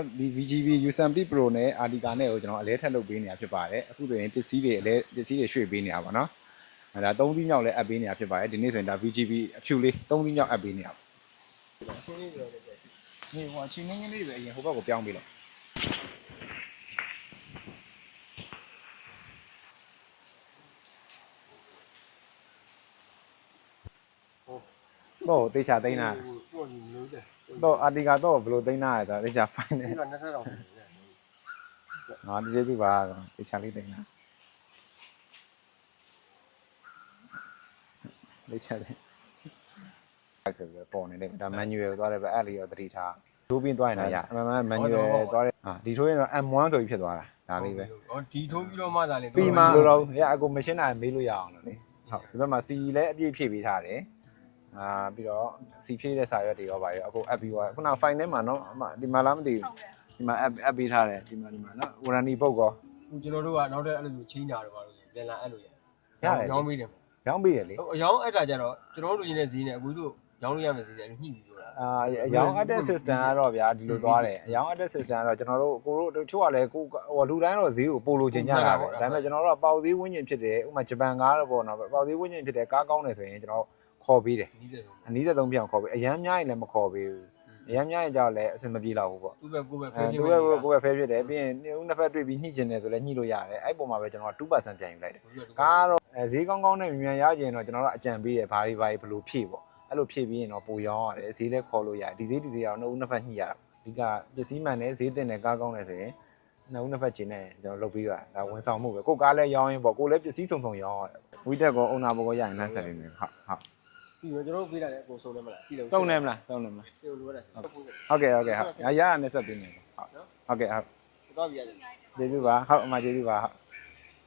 ဒီ VGB U70 Pro နဲ့ Artica နဲ့ကိုကျွန်တော်အလဲထက်လုပ်ပေးနေတာဖြစ်ပါတယ်အခုဆိုရင်ပစ္စည်းတွေရွှေ့ပေးနေတာပါနော်ဒါ3သီးမြောက်လည်းအပ်ပေးနေတာဖြစ်ပါတယ်ဒီနေ့ဆိုရင်ဒါ VGB အဖြူလေး3သီးမြောက်အပ်ပေးနေတာနေဟိုချင်းနေလေးပဲအရင်ဟိုဘက်ကိုပြောင်းပေးလိုက်တော့တေချာသိန်းတာတော့ Artica တော့ဘယ်လိုသိန်းတာလဲတေချာ fine နဲ့2000ငါတကယ်သူပါတေချာလေးသိန်းတာတေချာလေးဆိုပြီးပေါ်နေတယ်ဒါ manual ကိုသွားတယ်ပဲအဲ့လေးရောသတိထားထိုးပြီးသွားရင်လည်းရအမှန်မှန် manual သွားတယ်ဒီထိုးရင်တော့ M1 ဆိုပြီးဖြစ်သွားတာဒါလေးပဲဒီထိုးပြီးတော့မှသာလေပြီးမှလို့တော့ရအကိုမရှင်းတာမေးလို့ရအောင်လို့လေဟုတ်ဒီဘက်မှာ C လည်းအပြည့်ဖြည့်ပေးထားတယ်ပြီးတော့ C ဖြည့်တဲ့စာရွက်တွေရောပါရောအခု app ပြီးသွားခုန file ထဲမှာနော်ဒီမှာလားမသိဘူးဒီမှာ app ပေးထားတယ်ဒီမှာနော် warranty ပုတ်ကောကျွန်တော်တို့ကနောက်တဲ့အဲ့လိုချင်းညာတော့ပါလို့ပြန်လာအဲ့လိုရတယ်ရောင်းပေးတယ်ရောင်းပေးတယ်လေအရောင်းအဲ့တာကြတော့ကျွန်တော်တို့လူချင်းတဲ့ဈေးနဲ့အခုတို့ရောင်းလို့ရမယ်ဈေးနဲ့ညှိပြီးပြောတာအရောင်း added system ကတော့ဗျာဒီလိုသွားတယ်အရောင်း added system ကတော့ကျွန်တော်တို့ကိုတို့တချို့ကလည်းကိုဟိုလူတိုင်းတော့ဈေးကိုပို့လို့ခြင်းကြတာပဲဒါပေမဲ့ကျွန်တော်တို့ကပေါက်ဈေးဝင်းကျင်ဖြစ်တယ်ဥပမာဂျပန်ကားတော့ပေါ့နော်ပေါက်ဈေးဝင်းကျင်ဖြစ်တယ်ကားကောင်းတယ်ဆိုရင်ကျွန်တော်ခေါ်ပေးတယ်အနည်းဆုံးပြောင်းခေါ်ပေးအရန်များရင်လည်းမခေါ်ပေးဘူးအရန်များရင်ကြောက်လည်းအဆင်မပြေတော့ဘူးပေါ့သူ့ပဲကိုပဲဖဲဖြစ်တယ်ပြီးရင်ဦးနှစ်ဖက်တွေ့ပြီးညှိကျင်တယ်ဆိုလည်းညှိလို့ရတယ်အဲ့ပုံမှာပဲကျွန်တော်က 2% ပြန်ယူလိုက်တယ်ကားတော့ဈေးကောင်းကောင်းနဲ့မြန်ရကျင်တော့ကျွန်တော်တို့အကြံပေးတယ်ဘာတွေဘလို့ဖြည့်ပေါ့အဲ့လိုဖြည့်ပြီးရင်တော့ပိုရောင်းရတယ်ဈေးလည်းခေါ်လို့ရတယ်ဒီဈေးအောင်နှစ်ဦးနှစ်ဖက်ညှိရတာအဓိကပစ္စည်းမှန်တယ်ဈေးတင်တယ်ကားကောင်းတယ်ဆိုရင်နှစ်ဦးနှစ်ဖက်ကျင်နေကျွန်တော်လုပ်ပြီးတာဒါဝန်ဆောင်မှုပဲကိုကားလည်းရောင်းရင်ပေါ့ကိုလည်းပစ္စည်းစုံရောင်းရတယ်ဝီတက်ကောအုံနာဘောကောရရင်နှက်ဆက်ပေးမယ်ဟုတ်ပြီးတော့ကျွန်တော်တို့ပေးတာလည်းအကုန်စုံနေမလားကြည့်လို့စုံနေမလားစေလိုရတာဟုတ်ကဲ့ဟုတ်ရရနဲ့ဆက်ပေးမယ်ဟုတ်ကဲ့ဟုတ်တော့ပြရတယ်ကျေးဇူးပါဟုတ်အမကျေးဇူးပါဟုတ်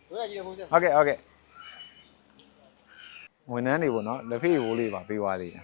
တို့ကကြည့်လို့ဖုန်းဆက်ဟုတ်ကဲ့ဝန်ထမ်းတွေပေါ့နော်လက်ဖေးဘိုးလေးပါပေးသွားသေးတယ်